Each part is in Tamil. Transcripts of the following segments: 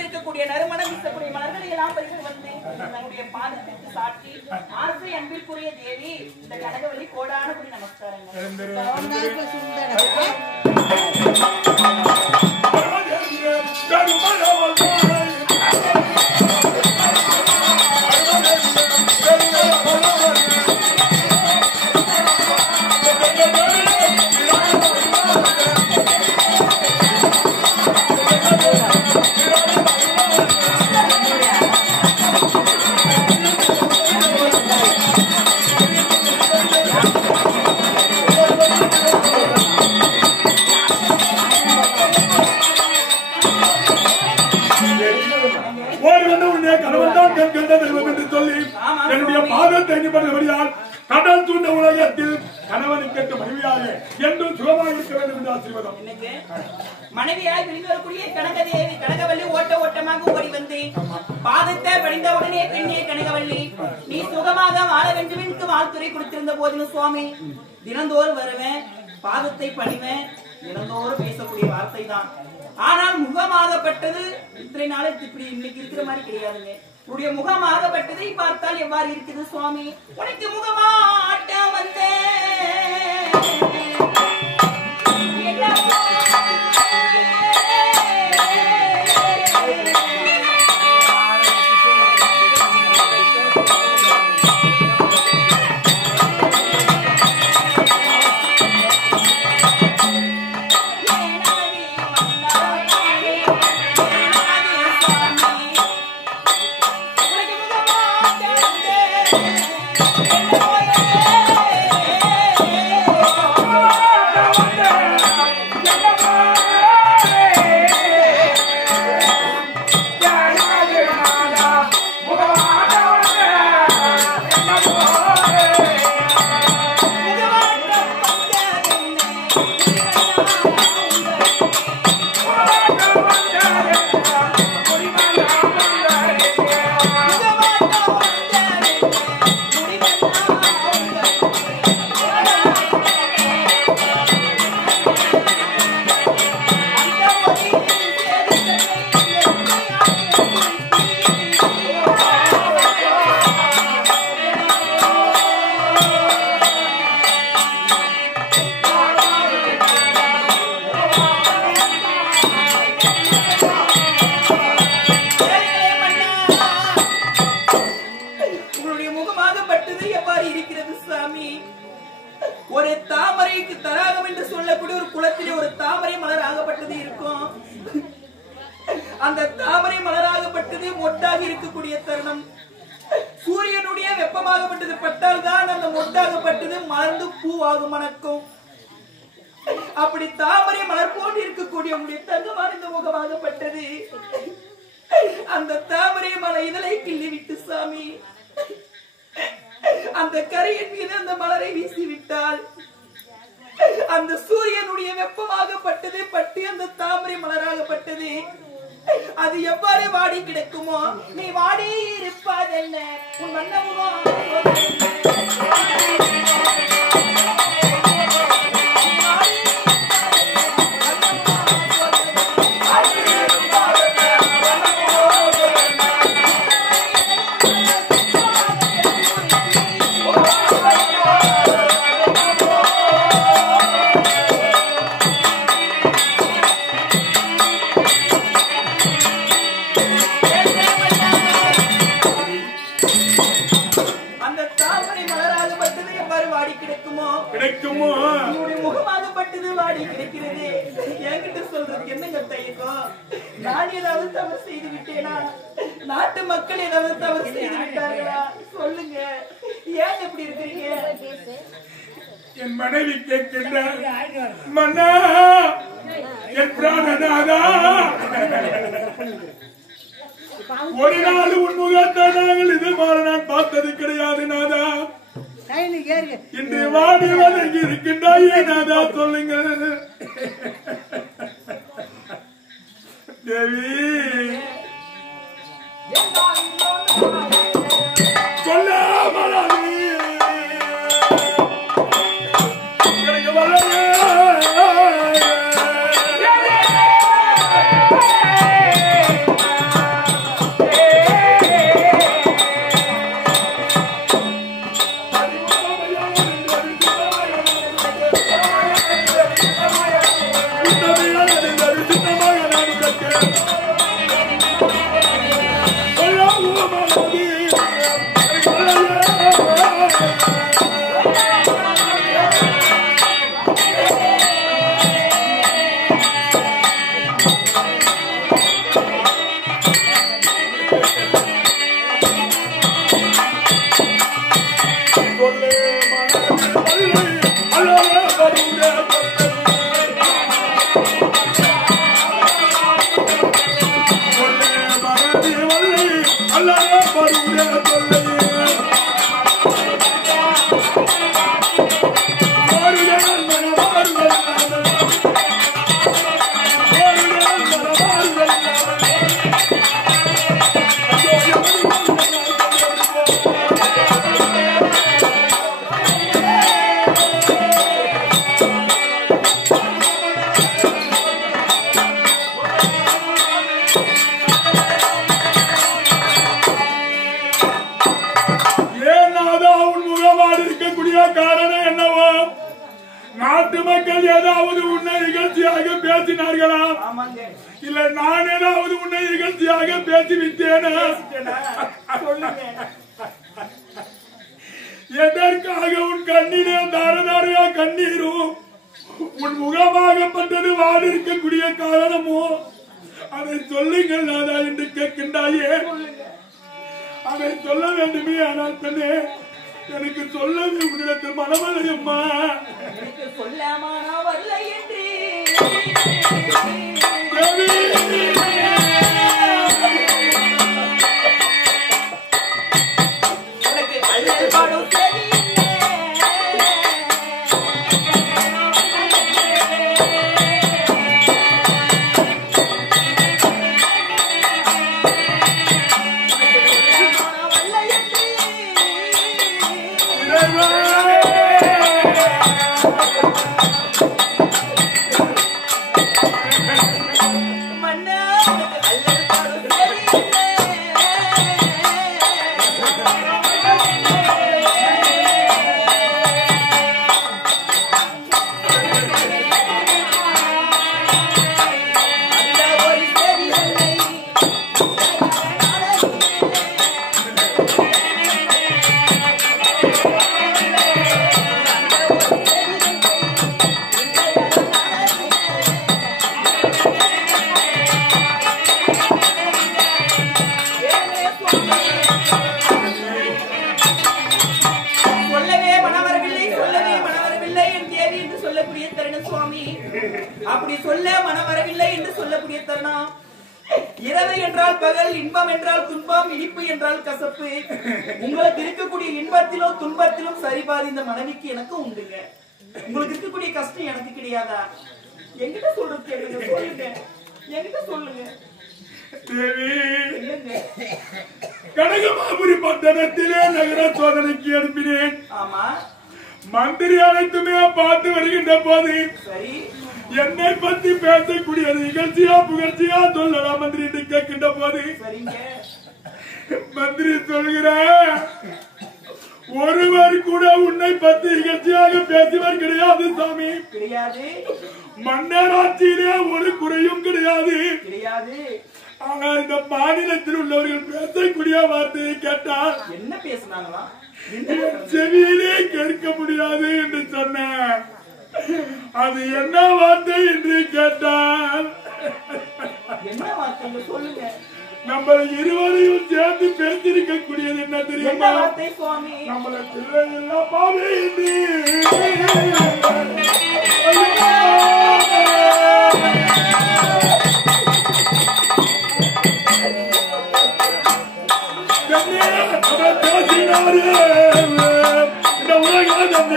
வீட்டில் இருக்கக்கூடிய நறுமணம் வீசக்கூடிய மலர்களை எல்லாம் பறித்து வந்து நம்முடைய பாதத்திற்கு சாட்சி ஆசை அன்பிற்குரிய தேவி இந்த கனகவல்லி கோடான கூடி நமஸ்காரங்கள். என்னுடைய பாதத்தை கடல் தூண்ட உலகத்தில் கணவனை கேட்டு மனைவியாக என்றும் சுகமாக இருக்க வேண்டும் என்று ஆசீர்வாதம். மனைவியாய் பிரிந்து வரக்கூடிய கனகதேவி கனகவல்லி ஓட்ட ஓட்டமாக ஓடி வந்து பாதத்தை பணிந்த உடனே பெண்ணே கனகவல்லி நீ சுகமாக வாழ வேண்டும் என்று வாழ்த்துறை கொடுத்திருந்த போதிலும் சுவாமி தினந்தோறும் வருவேன், பாதத்தை பணிவேன், தினந்தோறும் பேசக்கூடிய வார்த்தை தான். ஆனால் முகமாகப்பட்டது இத்தனை நாளைக்கு இப்படி இன்னைக்கு இருக்கிற மாதிரி கிடையாதுங்க. உடைய முகமாகப்பட்டதை பார்த்தால் எவ்வாறு இருக்குது சுவாமி? உனக்கு முகமாட்ட வந்தே ஒரு தாமரைக்கு தராகம் என்று சொல்லக்கூடிய ஒரு குளத்திலே ஒரு தாமரை மலர் ஆகப்பட்டது இருக்கும். அந்த தாமரை மலராகப்பட்டது மொட்டாக இருக்கக்கூடிய தருணம் சூரியனுடைய வெப்பமாகப்பட்டது பட்டால் தான் அந்த மொட்டாகப்பட்டது மலர்ந்து பூவாகும் மணக்கும். அப்படி தாமரை மலர் போன்று இருக்கக்கூடிய உங்களுடைய தங்கமான இந்த முகமாகப்பட்டது அந்த தாமரை மலை இதழை கிள்ளிவிட்டு சாமி அந்த கரையின் மீது அந்த மலரை வீசிவிட்டால் அந்த சூரியனுடைய வெப்பமாகப்பட்டது பட்டு அந்த தாமரை மலராகப்பட்டது அது எவ்வாறு வாடி கிடக்குமோ நீ வாடி இருப்பதென்ன உன் மன்னமுகோ முகமாகப்பட்டது வாடி கிடைக்கிறது. என்கிட்ட சொல்றதுக்கு என்னங்க தயக்கம்? நான் ஏதாவது தவறு செய்து விட்டேனா? நாட்டு மக்கள் ஏதாவது தவறு செய்து விட்டார்களா? சொல்லுங்க, ஏன் எப்படி இருக்கிறீங்க? என் மனைவி கேட்கின்றார், மன்னா என் பிராணநாதா ஒரு நாள் உன் முகத்தை நாங்கள் இதுமாறு நான் பார்த்தது கிடையாது நாதா. இன்று வாடி வதங்கி இருக்கின்றாயே நாதா, சொல்லுங்க தேவி. சொல்லாமலாதி எனக்கு வளைய காரணம் என்னவோ நாட்டு மக்கள் ஏதாவது உன்னை நிகழ்ச்சியாக பேசினார்களா? இல்ல நான் ஏதாவது உன்னை நிகழ்ச்சியாக பேசி விட்டேனா? எதற்காக உன் கண்ணிலே தாரதாரையா கண்ணீரும் உன் முகமாகப்பட்டது வாடி இருக்கக்கூடிய காரணமோ அதை சொல்லுங்கள் நாதா என்று கேட்கின்றாயே. அதை சொல்ல வேண்டுமே. ஆனால் பெண்ணே எனக்கு சொல்லவே உன்னிடத்தில் மனமலையம்மா. சொல்லாமா வரல என்று அப்படி சொல்ல மனம் வரவில்லை என்று சொல்லக்கூடிய தருணம். இரவு என்றால் பகல், இன்பம் என்றால் துன்பம், இனிப்பு என்றால் கசப்பு. உங்களுக்கு இருக்கக்கூடிய இன்பத்திலும் துன்பத்திலும் சரிபாதி இந்த மனைவிக்கு எனக்கு உண்டுங்க. உங்களுக்கு இருக்கக்கூடிய கஷ்டம் எனக்கு கிடையாதா? என்கிட்ட சொல்றது கேளுங்க, சொல்லுங்க, என்கிட்ட சொல்லுங்க. கனகமாபுரி பட்டணத்திலே நகர சோதனைக்கு அனுப்பினேன். ஆமா, மந்திரி அனைத்துமே பார்த்து வருகின்ற போது சரி என்னை பத்தி பேசக்கூடிய நிகழ்ச்சியா புகழ்ச்சியா சொல்லலாம் மந்திரி என்று கேட்கின்ற போது மந்திரி சொல்கிற ஒருவர் கூட உன்னை பத்தி நிகழ்ச்சியாக பேசுவர் கிடையாது சாமி. கிடையாது. மன்னராட்சியிலே ஒரு குறையும் கிடையாது. கிடையாது. ஆனா இந்த மாநிலத்தில் உள்ளவர்கள் பேசக்கூடிய வார்த்தையை கேட்டால் என்ன பேசினாங்களா? செவியிலே கேட்க முடியாது என்று சொன்ன அது என்ன வார்த்தை என்று கேட்டால் என்ன வார்த்தை சொல்லுங்க. நம்ம இருவரையும் சேர்ந்து பேசியிருக்க கூடியது என்ன தெரியுமா? சுவாமி நம்மள பிள்ளைகள் பாவே என்று பேசினாரு இந்த உலகம்.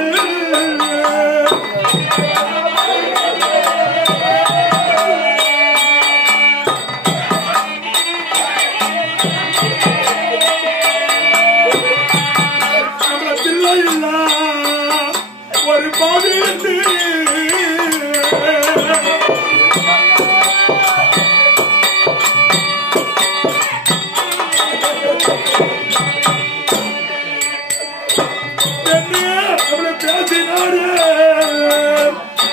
ஒரு பாதி பேசினாரு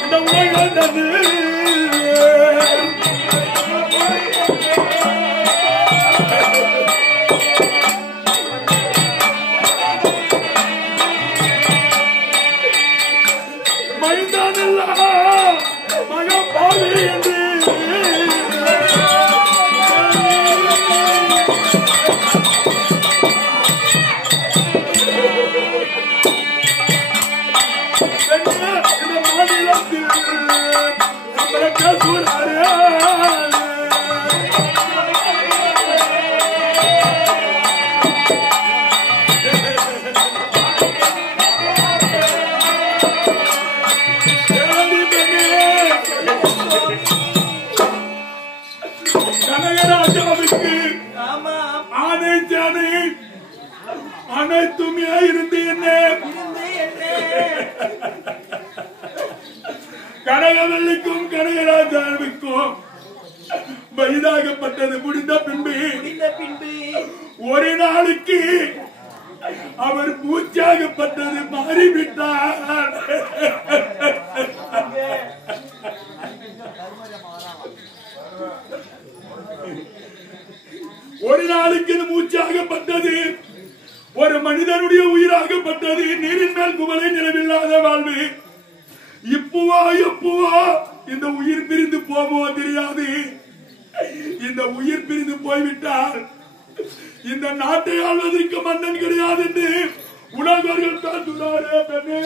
இந்த உலகம். தும்மியா இருந்து என்ன கனகவல்லிக்கும் கனகராஜாவுக்கும் வயதாகப்பட்டது முடிந்த பின்பு ஒரு நாளுக்கு அவர் பூச்சாகப்பட்டது மாறிவிட்டார். ஒரு நாளுக்கு மூச்சாகப்பட்டது ஒரு மனிதனுடைய உயிராகப்பட்டது. நீரின் மேல் குவளை நிலவில்லாத வாழ்வு. இப்பவா எப்பவா இந்த உயிர் பிரிந்து போவோ தெரியாது. இந்த உயிர் பிரிந்து போய்விட்டால் இந்த நாட்டை ஆள்வதற்கு மன்னன் கிடையாது என்று உலகர்கள் பேசுகிறாரே பெண்ணே.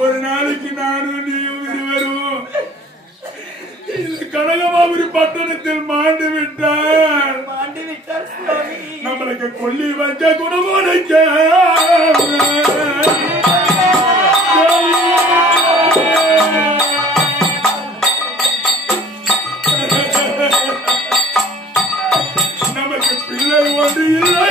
ஒரு நாளைக்கு நானும் நீயும் இருவரும் கனகமாபுரி பட்டணத்தில் மாண்டு விட்டார். நம்மளுக்கு கொல்லி வைக்க குணமடைக்க நமக்கு பிள்ளை ஒன்று இல்லை.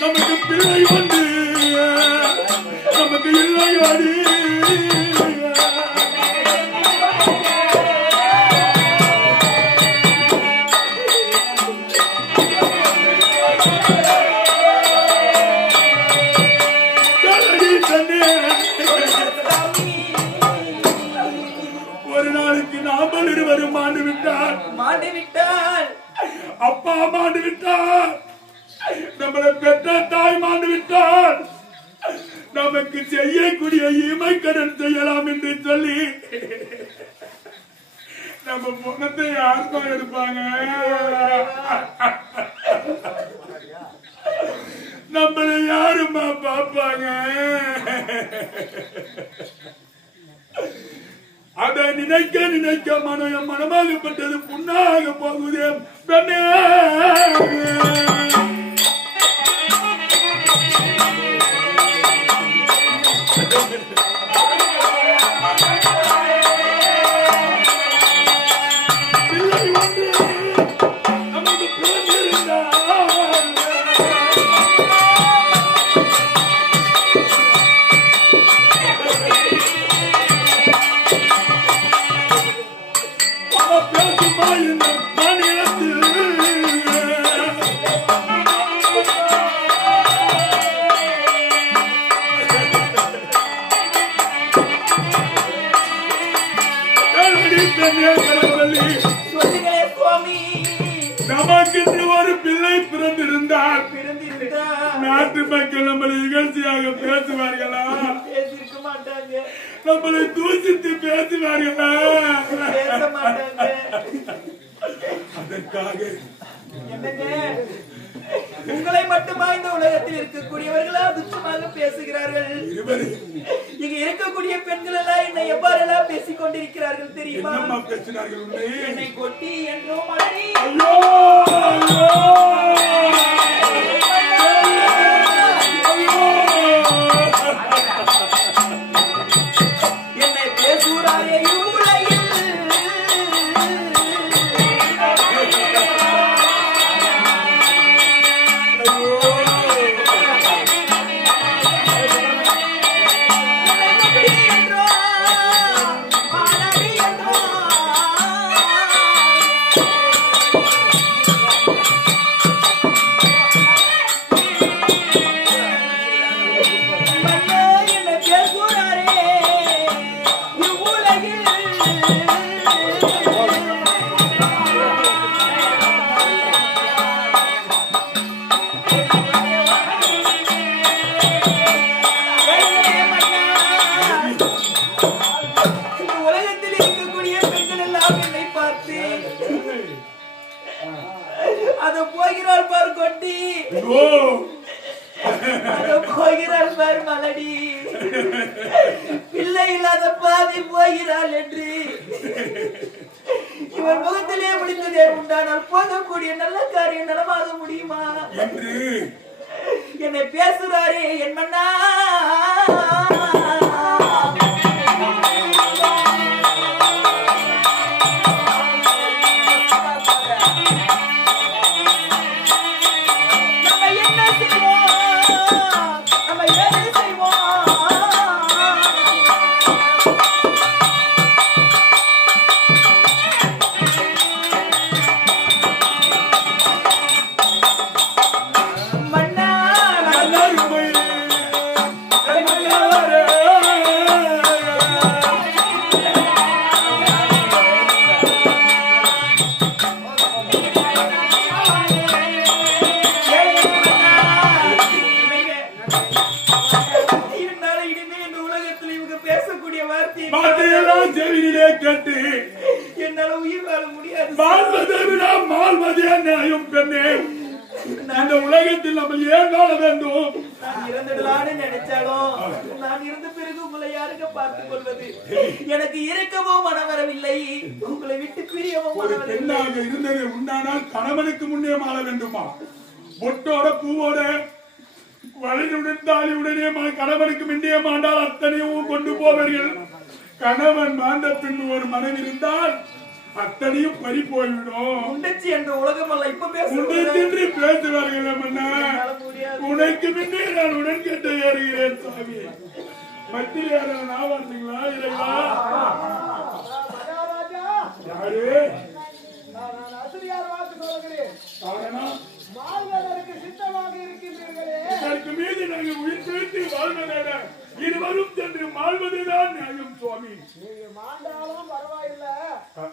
நமக்கு பிள்ளை வந்து நமக்கு இல்லை அடி. ஒரு நாளைக்கு நாமல் இருவரும் மாண்டு விட்டார். அப்பா மாண்டு விட்டார். நம்மளை பெற்ற தாய் மாண்டு விட்டார். நமக்கு செய்யக்கூடிய இமை கடன் செய்யலாம் என்று சொல்லி நம்ம பணத்தை யாருமா எடுப்பாங்க? நம்மளை யாருமா பாப்பாங்க? அதை நினைக்க நினைக்க மனமாகப்பட்டது புண்ணாக போகுதே பெண்ணே. பிள்ளை வந்து நமக்கு பிறந்திருந்தார். நமக்கு ஒரு பிள்ளை பிறந்திருந்தால் நாட்டு மக்கள் நம்மளை இகழ்ச்சியாக பேசுவார்களா? பேசிருக்க மாட்டாங்க. நம்மளை தூசித்து பேசுவார்களா? பேச மாட்டாங்க. அதற்காக என்னங்க உங்களை மட்டுமா இந்த உலகத்தில் இருக்கக்கூடியவர்களா துச்சமாக பேசுகிறார்கள்? இங்க இருக்கக்கூடிய பெண்கள் எல்லாம் என்னை எவ்வாறெல்லாம் பேசிக் கொண்டிருக்கிறார்கள் தெரியுமா? என்னை கொட்டி என்றோ மழை என்னை பேசுகிறாயே ஒட்டி ஓ போகிறாள் பார் மலடி, பிள்ளை இல்லாத பாதி போகிறாள் என்று இவன் முகத்திலே முடிந்ததே உண்டானால் போகக்கூடிய நல்ல காரியம் நலமாக முடியுமா என்று என்னை பேசுறாரே என் மன்னா. உலகத்தில் நம்ம ஏன் வாழ வேண்டும்? நான் இறந்துடலான்னு நினைச்சாலும் நான் இருந்த பிறகு உங்களை யாருங்க பார்த்துக் கொள்வது? எனக்கு இருக்கவும் மனம் வரவில்லை, உங்களை விட்டு பிரியவும் ஒரு பெண்ணாக இருந்தது உண்டானால் கணவனுக்கு முன்னே வாழ வேண்டுமா? பொட்டோட பூவோட வழியுடன் தாலியுடனே கணவனுக்கு முன்னே மாண்டால் அத்தனையும் கொண்டு போவார்கள். கணவன் மாண்ட பின் ஒரு மனைவி இருந்தால் அத்தனையும் பறி போய்விடும். உண்டச்சி என்ற உலகம் அல்ல இப்ப பேசுவார்கள். உனக்கு முன்னே நான் உடன் கேட்ட ஏறுகிறேன் சாமி. மத்தியில் யாரா நான் வந்தீங்களா? இல்லைங்களா? யாரு? இதற்கு மீது நாங்கள் உயிர் பிழைத்து வாழ்வதான இருவரும் சென்று வாழ்வதுதான் நியாயம் சுவாமி. மாண்டாலும் பரவாயில்லை,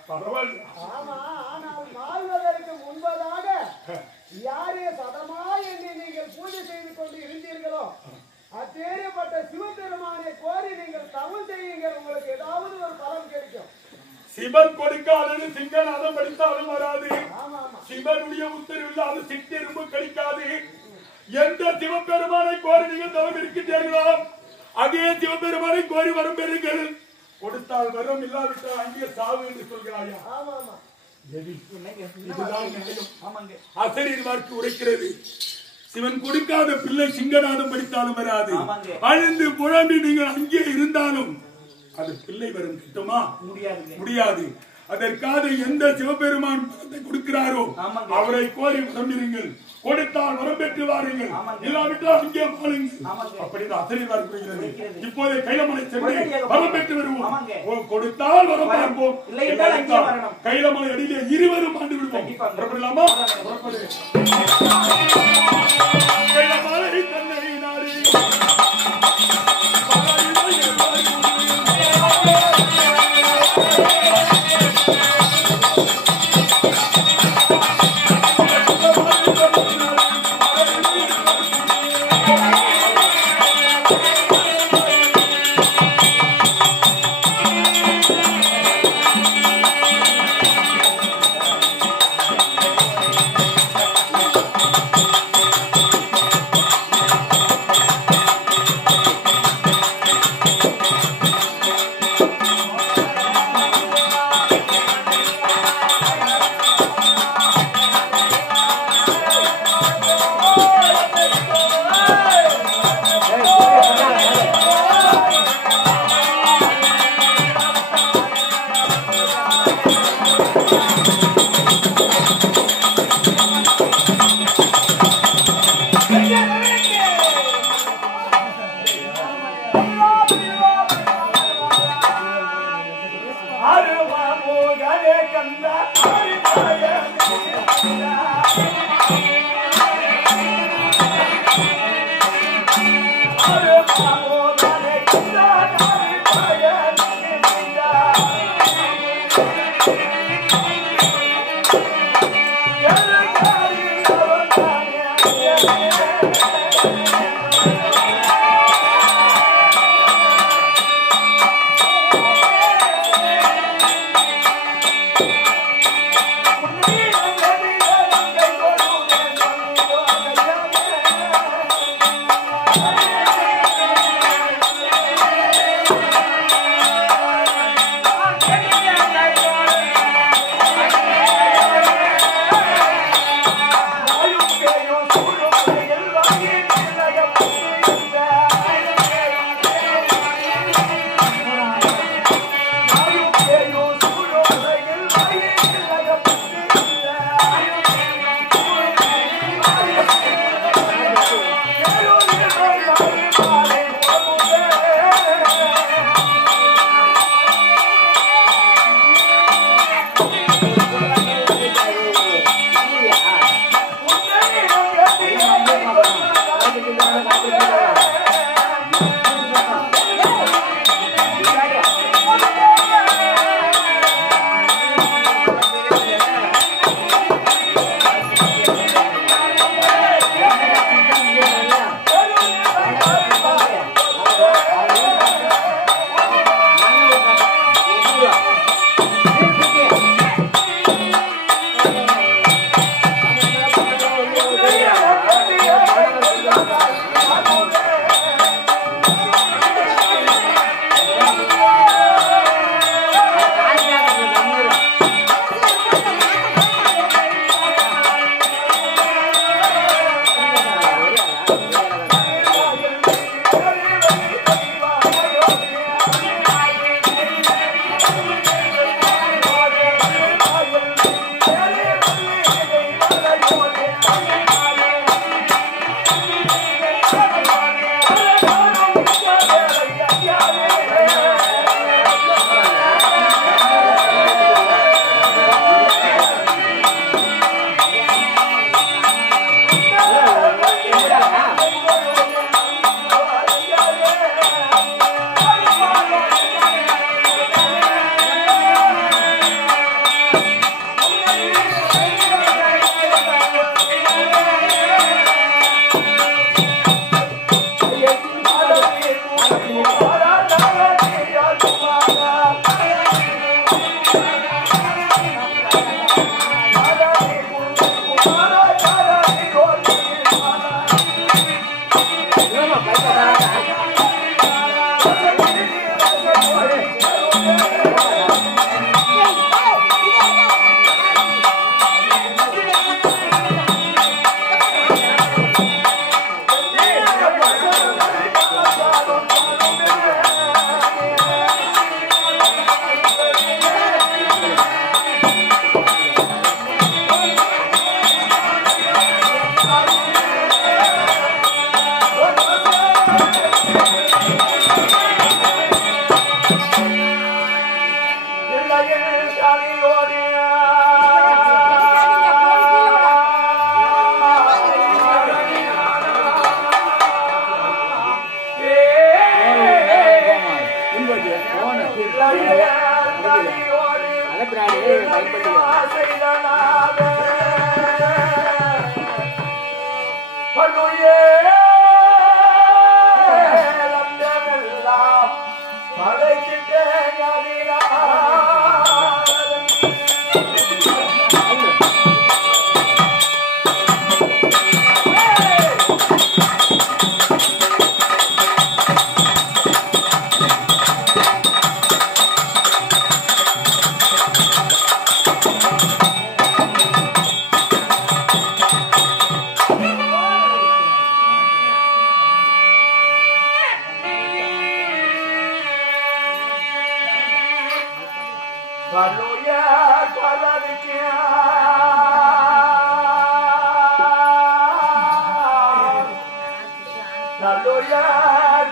பரவாயில்ல. ஆமா, ஆனால் மாறுவதற்கு முன்பதாக யாரே சதமா என்று நீங்கள் பூஜை செய்து கொண்டு இருந்தீர்களோ அப்பேற்பட்ட சிவபெருமானை கோரி நீங்கள் தவம் செய்யுங்கள், உங்களுக்கு ஏதாவது ஒரு பலன் கிடைக்கும். சிவன் கொடுக்காது சிங்கநாதம் படித்தாலும் வராது. சிவனுடைய உத்தரவில் அது சித்தெரும்பு கிடைக்காது. எந்த சிவபெருமானை கோரி நீங்கள் தவம் இருக்கின்றீர்களோ அதே சிவபெருமானை கோரி வரும் பெறுங்கள். கொடுத்தால் வரும், இல்லாவிட்டால் அங்கே சாவு என்று சொல்கிறாயா? அசரீர் வாக்கு உரைக்கிறது. சிவன் கொடுக்காத பிள்ளை சிங்கநாதம் படித்தாலும் வராது. அழுந்து புழம்பி நீங்கள் அங்கே இருந்தாலும் அது பிள்ளை வரும் கிட்டுமா? முடியாது. அதற்காக எந்த சிவபெருமான் கொடுக்கிறாரோ அவரை கோரி வரம்பிருங்கள். கொடுத்தால் வரம் பெற்று வாருங்கள், இல்லாவிட்டால் அங்கே வாழுங்கள். அப்படிதான் அசரீர் கூறுகிறது. இப்போதே கைலமலை சென்று வரம் பெற்று வருவோம். கொடுத்தால் வரம் பார்ப்போம், கைலமலை அடியிலே இருவரும் ஆண்டு விடுவோம். புறப்படலாமா? புறப்படு. கைலமலை தன்னை நாடி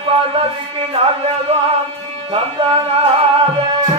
Parvati ki nalyavam, Sandhanade.